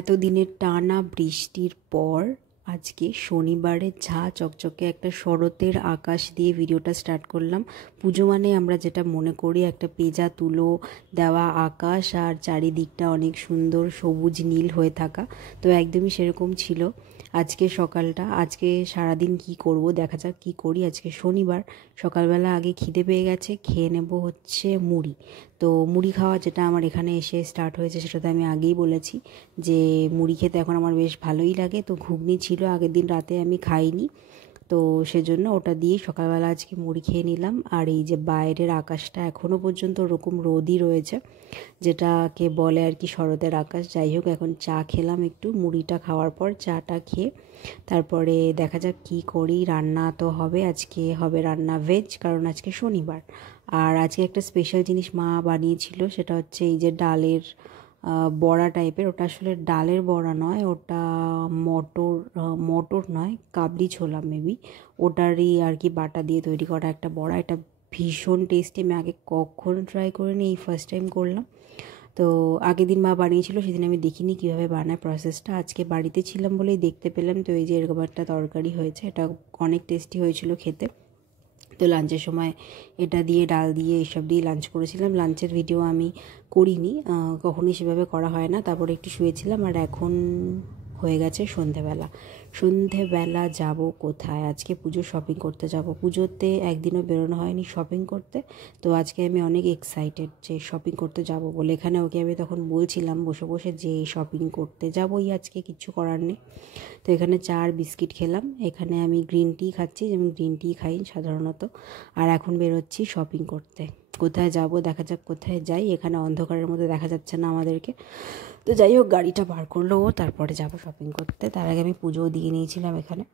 এতদিনের টানা বৃষ্টির পর আজকে শনিবারে ঝা চকচকে একটা শরতের আকাশ দিয়ে ভিডিওটা স্টার্ট করলাম। পুজো মানে আমরা যেটা মনে করি একটা পেঁজা তুলো দেওয়া আকাশ আর চারিদিকটা অনেক সুন্দর সবুজ নীল হয়ে থাকা, তো একদমই সেরকম ছিল আজকে সকালটা। আজকে সারাদিন কি করব দেখা যাক, কি করি। আজকে শনিবার, সকালবেলা আগে খিদে পেয়ে গেছে, খেয়ে নেব হচ্ছে মুড়ি। তো মুড়ি খাওয়া যেটা আমার এখানে এসে স্টার্ট হয়েছে সেটা তো আমি আগেই বলেছি যে মুড়ি খেতে এখন আমার বেশ ভালোই লাগে। তো ঘুগনি ছিল, আগের দিন রাতে আমি খাইনি, তো সেজন্য ওটা দিয়েই সকালবেলা আজকে মুড়ি খেয়ে নিলাম। আর এই যে বাইরের আকাশটা এখনও পর্যন্ত ওরকম রোদই রয়েছে, যেটাকে বলে আর কি শরতের আকাশ। যাই হোক, এখন চা খেলাম, একটু মুড়িটা খাওয়ার পর চাটা খেয়ে তারপরে দেখা যাক কি করি। রান্না তো হবে, আজকে হবে রান্না ভেজ, কারণ আজকে শনিবার। আর আজকে একটা স্পেশাল জিনিস মা বানিয়েছিল, সেটা হচ্ছে এই যে ডালের বড়া টাইপের। ওটা আসলে ডালের বড়া নয়, ওটা মটর নয়, কাবলি ছোলা মেবি, ওটারই আর কি বাটা দিয়ে তৈরি করা একটা বড়া। এটা ভীষণ টেস্টি, আমি আগে কখনো ট্রাই করিনি, এই ফার্স্ট টাইম করলাম। তো আগের দিন মা বানিয়েছিল, সেদিন আমি দেখিনি কীভাবে বানায় প্রসেসটা। আজকে বাড়িতে ছিলাম বলেই দেখতে পেলাম। তো এই যে এরকম একটা তরকারি হয়েছে, এটা অনেক টেস্টি হয়েছিল খেতে। তো লাঞ্চের সময় এটা দিয়ে, ডাল দিয়ে, এইসব দিয়ে লাঞ্চ করেছিলাম। লাঞ্চের ভিডিও আমি করিনি, কখনোই সেভাবে করা হয় না। তারপরে একটু শুয়েছিলাম, আর এখন হয়ে গেছে সন্ধেবেলা। সন্ধেবেলা যাব কোথায়? আজকে পুজোর শপিং করতে যাব। পুজোতে একদিনও বেরোনো হয়নি শপিং করতে, তো আজকে আমি অনেক এক্সাইটেড যে শপিং করতে যাব বলে। এখানে ওকে আমি তখন বলছিলাম বসে বসে যে শপিং করতে যাবই আজকে, কিচ্ছু করার নেই। তো এখানে চা আর বিস্কিট খেলাম। এখানে আমি গ্রিন টি খাচ্ছি, যেমন গ্রিন টি খাই সাধারণত। আর এখন বেরোচ্ছি শপিং করতে। কোথায় যাব দেখা যাক, কোথায় যাই। এখানে অন্ধকারের মধ্যে দেখা যাচ্ছে না আমাদেরকে। তো যাই হোক, গাড়িটা বার করলো, তারপরে যাব শপিং করতে। তার আগে আমি পুজোও দিয়ে নিয়েছিলাম এখানে।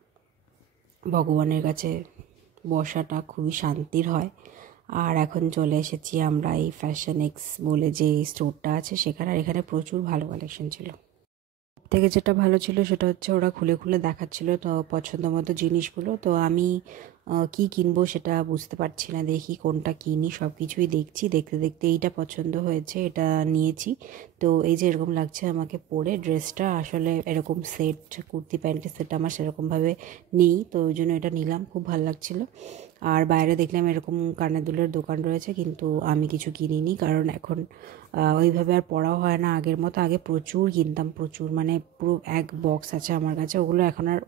ভগবানের কাছে বসাটা খুবই শান্তির হয়। আর এখন চলে এসেছি আমরা এই ফ্যাশন এক্স বলে যে স্টোরটা আছে সেখানে। আর এখানে প্রচুর ভালো কালেকশন ছিল। থেকে যেটা ভালো ছিল সেটা হচ্ছে ওরা খুলে খুলে দেখাচ্ছিল তো পছন্দ মতো জিনিসগুলো। তো আমি কি কিনবো সেটা বুঝতে পারছি না, দেখি কোনটা কিনি। সব কিছুই দেখছি, দেখতে দেখতে এইটা পছন্দ হয়েছে, এটা নিয়েছি। তো এই যে এরকম লাগছে আমাকে পরে ড্রেসটা, আসলে এরকম সেট কুর্তি প্যান্টের সেট আমার সেরকমভাবে নেই, তো ওই জন্য এটা নিলাম, খুব ভালো লাগছিলো। আর বাইরে দেখলাম এরকম কানের দুলের দোকান রয়েছে, কিন্তু আমি কিছু কিনিনি, কারণ এখন ওইভাবে আর পড়াও হয় না আগের মতো। আগে প্রচুর কিনতাম, প্রচুর, মানে পুরো এক বক্স আছে আমার কাছে।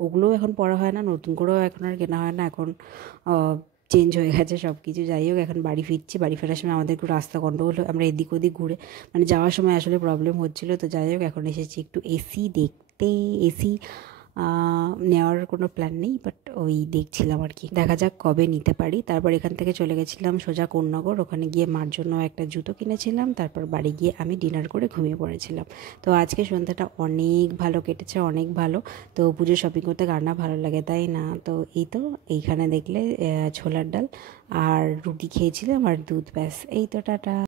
ওগুলোও এখন পড়া হয় না, নতুন করেও এখন আর কেনা হয় না। এখন চেঞ্জ হয়ে গেছে সব কিছু। যাই হোক, এখন বাড়ি ফিরছি। বাড়ি ফেরার সময় আমাদের একটু রাস্তা গন্ডগোল, আমরা এদিক ওদিক ঘুরে, মানে যাওয়ার সময় আসলে প্রবলেম হচ্ছিলো। তো যাই হোক, এখন এসেছি একটু এসি দেখতে। এসি নেওয়ার কোনো প্ল্যান নেই, বাট ওই দেখছিলাম আর কি, দেখা যাক কবে নিতে পারি। তারপর এখান থেকে চলে গেছিলাম সোজা কোন্নগর, ওখানে গিয়ে মার জন্য একটা জুতো কিনেছিলাম। তারপর বাড়ি গিয়ে আমি ডিনার করে ঘুমিয়ে পড়েছিলাম। তো আজকে সন্ধ্যাটা অনেক ভালো কেটেছে, অনেক ভালো। তো পুজোর শপিং করতে কার না ভালো লাগে, তাই না? তো এই তো এইখানে দেখলে ছোলার ডাল আর রুটি খেয়েছিলাম আর দুধ, ব্যাস। এই তো, টাটা।